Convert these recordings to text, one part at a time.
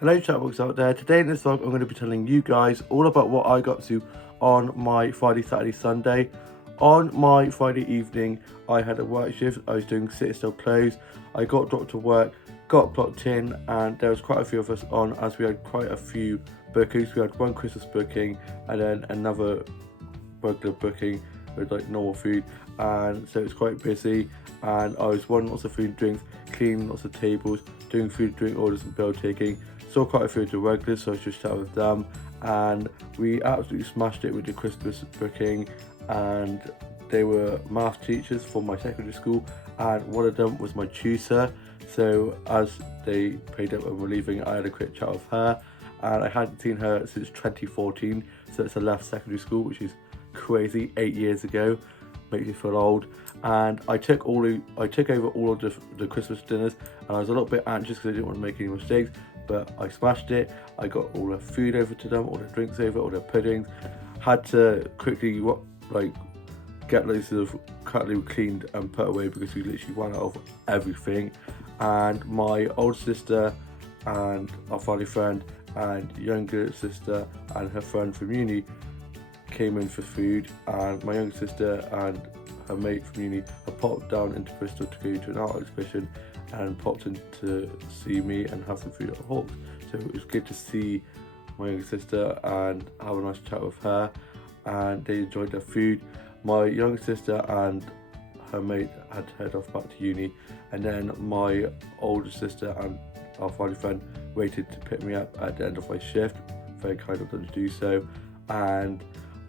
Hello chatbox out there. Today in this vlog I'm going to be telling you guys all about what I got to on my Friday, Saturday, Sunday. On my Friday evening I had a work shift. I was doing sit still clothes. I got dropped to work, got clocked in, and there was quite a few of us on as we had quite a few bookings. We had one Christmas booking and then another regular booking with like normal food, and so it was quite busy, and I was running lots of food and drinks, cleaning lots of tables, doing food and drink orders and bill taking. Saw quite a few of the regulars, so I just chatted with them, and we absolutely smashed it with the Christmas booking. And they were math teachers for my secondary school, and one of them was my tutor. So as they paid up and were leaving, I had a quick chat with her, and I hadn't seen her since 2014, so it's I left secondary school, which is crazy, 8 years ago. Makes me feel old. And I took over all of the Christmas dinners, and I was a little bit anxious because I didn't want to make any mistakes, but I smashed it. I got all the food over to them, all the drinks over, all the puddings. Had to quickly get loads of cutlery cleaned and put away because we literally ran out of everything. And my older sister and our family friend and younger sister and her friend from uni came in for food, and my younger sister and her mate from uni had popped down into Bristol to go to an art exhibition and popped in to see me and have some food at Hawks. So it was good to see my younger sister and have a nice chat with her, and they enjoyed their food. My younger sister and her mate had to head off back to uni, and then my older sister and our family friend waited to pick me up at the end of my shift. Very kind of them to do so. And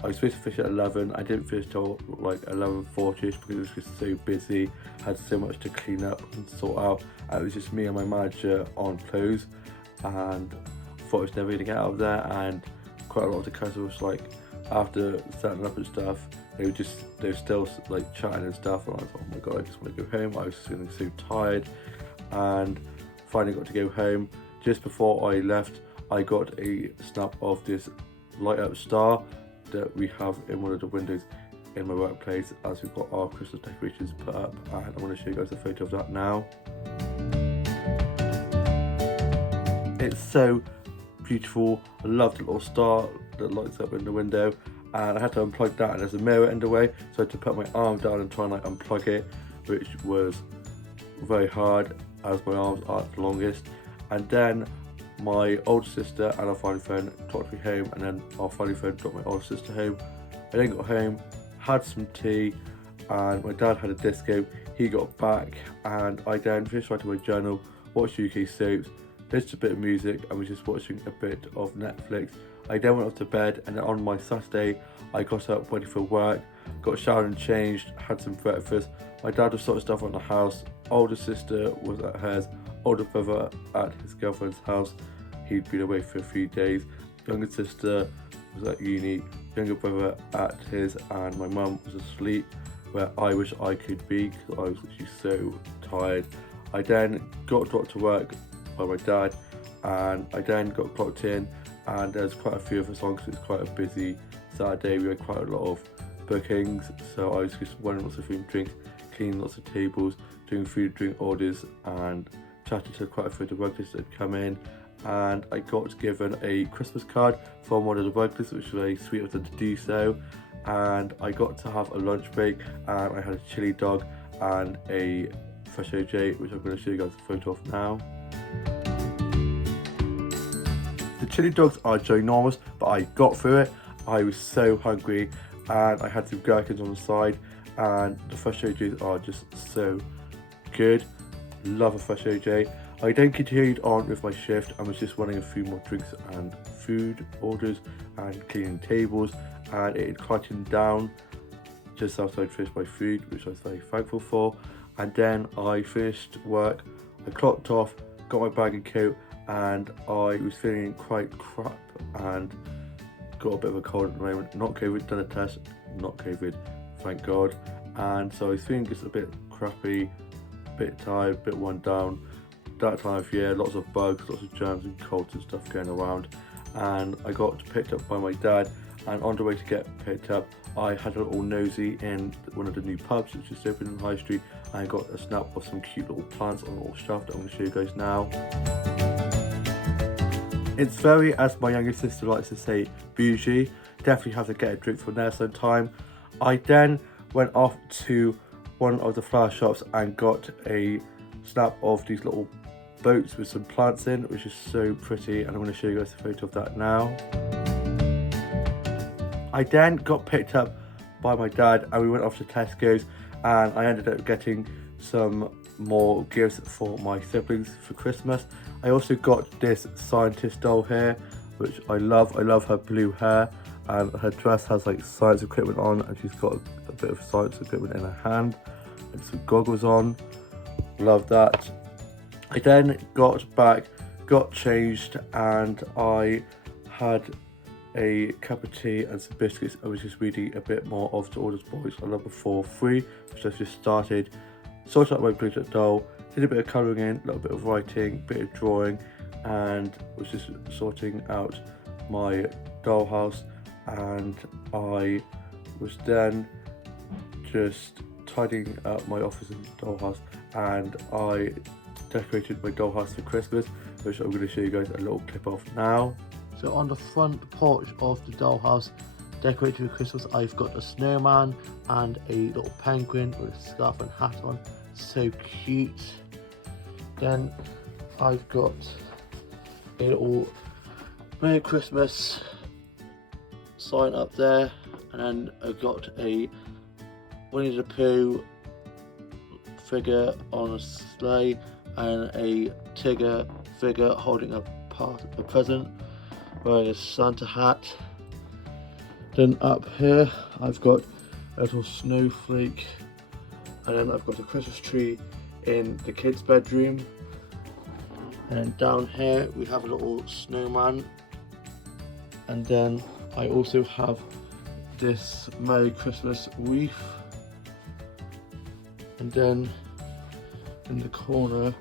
I was supposed to finish at 11. I didn't finish till like 11:40ish because it was just so busy. I had so much to clean up and sort out. And it was just me and my manager on close, and I thought I was never going to get out of there. And quite a lot of the customers, like after setting up and stuff, they were still like chatting and stuff. And I was like, oh my god, I just want to go home. I was feeling so tired, and finally got to go home. Just before I left, I got a snap of this light up star that we have in one of the windows in my workplace as we've got our Christmas decorations put up, and I'm going to show you guys a photo of that now. It's so beautiful. I love the little star that lights up in the window, and I had to unplug that, and there's a mirror in the way, so I had to put my arm down and try and like unplug it, which was very hard as my arms aren't the longest. And then my older sister and our family friend dropped me home, and then our family friend dropped my older sister home. I then got home, had some tea, and my dad had a disco. He got back, and I then finished writing my journal, watched UK soaps, listened to a bit of music, and was just watching a bit of Netflix. I then went off to bed, and then on my Saturday I got up ready for work, got showered and changed, had some breakfast. My dad was sorting stuff on the house, older sister was at hers, older brother at his girlfriend's house. He'd been away for a few days. Younger sister was at uni, younger brother at his, and my mum was asleep, where I wish I could be because I was literally so tired. I then got dropped to work by my dad, and I then got clocked in, and there's quite a few of us on because it's quite a busy Saturday. We had quite a lot of bookings, so I was just running lots of food and drinks, cleaning lots of tables, doing food and drink orders, and chatted to quite a few of the workers that had come in. And I got given a Christmas card from one of the workers, which was very sweet of them to do so. And I got to have a lunch break, and I had a chili dog and a fresh OJ, which I'm going to show you guys a photo of now. The chili dogs are ginormous, but I got through it. I was so hungry, and I had some gherkins on the side, and the fresh OJs are just so good. Love a fresh OJ. I then continued on with my shift and was just running a few more drinks and food orders and cleaning tables, and it had quietened down just after I'd finished my food, which I was very thankful for. And then I finished work, I clocked off, got my bag and coat, and I was feeling quite crap and got a bit of a cold at the moment. Not COVID, done a test, not COVID, thank God. And so I was feeling just a bit crappy, a bit tired, a bit worn down. That time of year, lots of bugs, lots of germs and colds and stuff going around. And I got picked up by my dad, and on the way to get picked up, I had a little nosy in one of the new pubs which just opened in High Street, and I got a snap of some cute little plants on a little shelf that I'm going to show you guys now. It's very, as my younger sister likes to say, bougie. Definitely have to get a drink from there sometime. I then went off to one of the flower shops and got a snap of these little boats with some plants in, which is so pretty, and I'm going to show you guys a photo of that now. I then got picked up by my dad and we went off to Tesco's, and I ended up getting some more gifts for my siblings for Christmas. I also got this scientist doll here, which I love. I love her blue hair, and her dress has like science equipment on, and she's got a bit of science equipment in her hand and some goggles on. Love that. I then got back, got changed, and I had a cup of tea and some biscuits. I was just reading a bit more of The Oldest Boys on number 4-3, which I've just started. Sorted out my blue doll, did a bit of colouring in, a little bit of writing, a bit of drawing, and was just sorting out my dollhouse. And I was then just tidying up my office and dollhouse, and I decorated my dollhouse for Christmas, which I'm going to show you guys a little clip of now. So on the front porch of the dollhouse, decorated for Christmas, I've got a snowman and a little penguin with a scarf and hat on. So cute. Then I've got a little Merry Christmas sign up there, and then I've got a Winnie the Pooh figure on a sleigh and a Tigger figure holding a present, wearing a Santa hat. Then up here I've got a little snowflake, and then I've got a Christmas tree in the kids' bedroom. And then down here we have a little snowman, and then I also have this Merry Christmas wreath. And then in the corner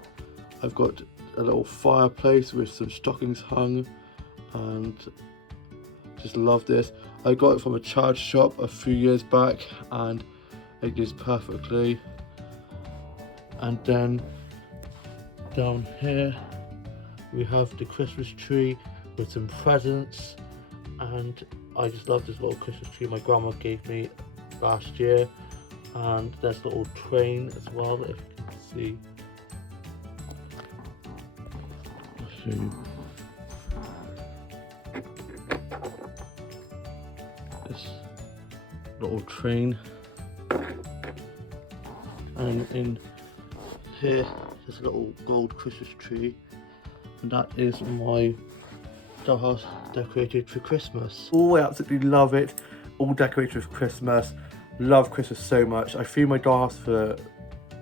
I've got a little fireplace with some stockings hung, and just love this. I got it from a charge shop a few years back and it goes perfectly. And then down here we have the Christmas tree with some presents, and I just love this little Christmas tree my grandma gave me last year. And there's a little train as well that if you can see. I'll show you. This little train. And in here there's a little gold Christmas tree, and that is my dollhouse decorated for Christmas. Oh, I absolutely love it. All decorated for Christmas. Love Christmas so much. I theme my dollhouse for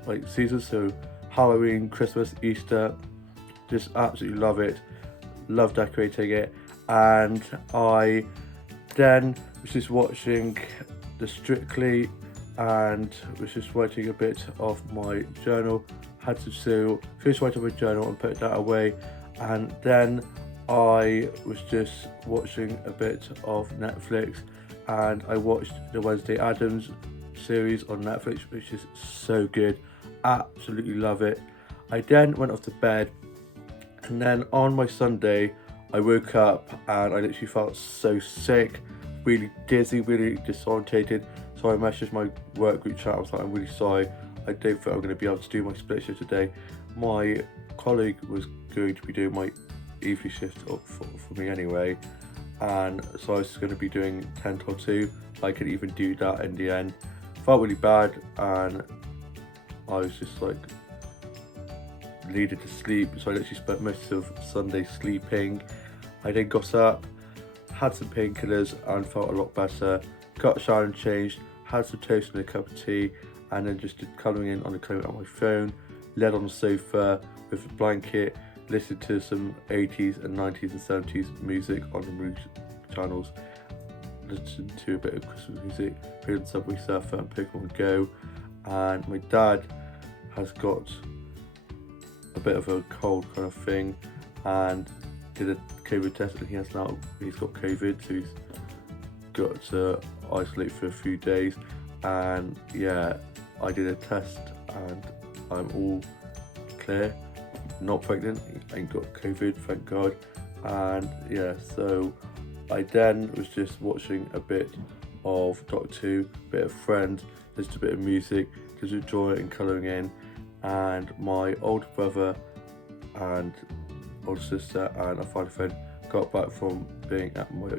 like seasons, so Halloween, Christmas, Easter. Just absolutely love it. Love decorating it. And I then was just watching the Strictly and was just writing a bit of my journal. Had to finish writing my journal and put that away. And then I was just watching a bit of Netflix, and I watched the Wednesday Addams series on Netflix, which is so good. Absolutely love it. I then went off to bed, and then on my Sunday I woke up and I literally felt so sick, really dizzy, really disorientated. So I messaged my work group chat. I was like, I'm really sorry, I don't think I'm going to be able to do my split shift today. My colleague was going to be doing my evening shift for me anyway, and so I was going to be doing 10 till 2. I couldn't even do that in the end. Felt really bad, and I was just like needed to sleep, so I literally spent most of Sunday sleeping. I then got up, had some painkillers and felt a lot better. Got a shower and changed, had some toast and a cup of tea, and then just did colouring in on the coat on my phone, laid on the sofa with a blanket, listened to some 80s and 90s and 70s music on the Rouge channels, listened to a bit of Christmas music, played on Subway Surfer and Pokemon Go. And my dad has got a bit of a cold kind of thing and did a COVID test, and he's got COVID, so he's got to isolate for a few days. And yeah, I did a test and I'm all clear, not pregnant, ain't got COVID, thank God. And yeah, so I then was just watching a bit of Doctor Who, a bit of Friends, just a bit of music, just enjoying and colouring in. And my older brother and older sister and a family friend got back from being at my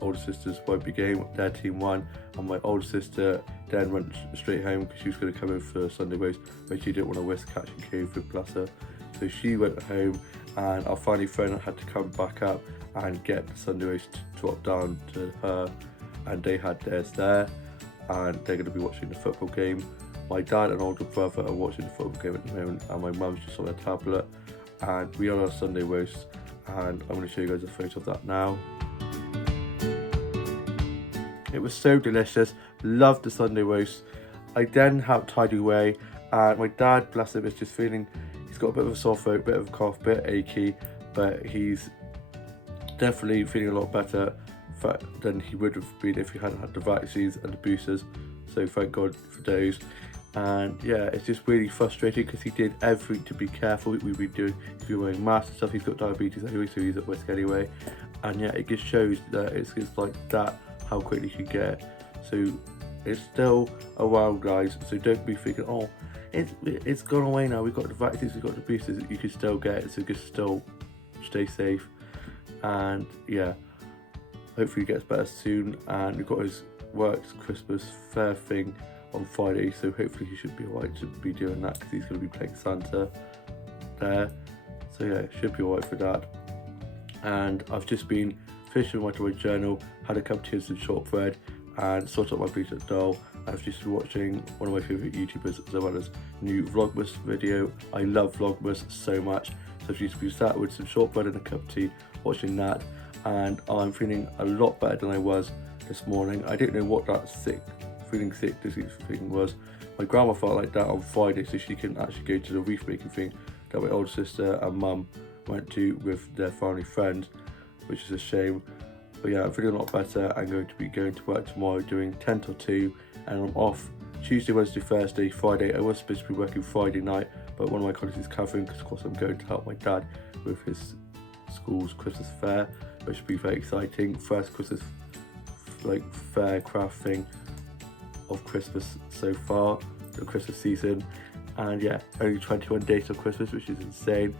older sister's rugby game. Their team won, and my older sister then went straight home because she was going to come in for Sunday roast, but she didn't want to risk catching COVID, bless her. So she went home, and our family friend had to come back up and get the Sunday roast dropped down to her, and they had theirs there, and they're going to be watching the football game. My dad and older brother are watching the football game at the moment, and my mum's just on her tablet, and we are on our Sunday roast, and I'm going to show you guys a photo of that now. It was so delicious, loved the Sunday roast. I then helped tidy away, and my dad, bless him, is just feeling, he's got a bit of a sore throat, a bit of a cough, a bit achy, but he's definitely feeling a lot better than he would have been if he hadn't had the vaccines and the boosters, so thank God for those. And yeah, it's just really frustrating because he did everything to be careful. We've been doing, if you're wearing masks and stuff, he's got diabetes anyway, so he's at risk anyway. And yeah, it just shows that it's like that, how quickly you can get. So it's still around, guys, so don't be thinking, oh, it's gone away now, we've got the vaccines, we've got the boosters. You can still get it, so just still stay safe. And yeah, hopefully he gets better soon. And we've got his works Christmas fair thing on Friday, so hopefully he should be alright to be doing that because he's going to be playing Santa there. So yeah, it should be alright for that. And I've just been finishing my journal, had a cup of tea and some shortbread, and sorted out my bleached doll. I've just been watching one of my favourite YouTubers as well as new Vlogmas video. I love Vlogmas so much, so I've just been sat with some shortbread and a cup of tea watching that, and I'm feeling a lot better than I was this morning. I didn't know what that feeling sick disease thing was. My grandma felt like that on Friday, so she couldn't actually go to the wreath making thing that my older sister and mum went to with their family friend, which is a shame. But yeah, I'm feeling a lot better. I'm going to be going to work tomorrow doing 10 till 2, and I'm off Tuesday, Wednesday, Thursday, Friday. I was supposed to be working Friday night, but one of my colleagues is covering because of course I'm going to help my dad with his school's Christmas fair, which should be very exciting. First Christmas fair craft thing of Christmas so far, the Christmas season. And yeah, only 21 days till Christmas, which is insane.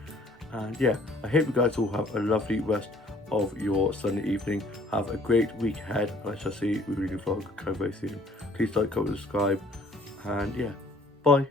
And yeah, I hope you guys all have a lovely rest of your Sunday evening. Have a great week ahead, and I shall see you with a new vlog coming very soon. Please like, comment, subscribe, and yeah, bye.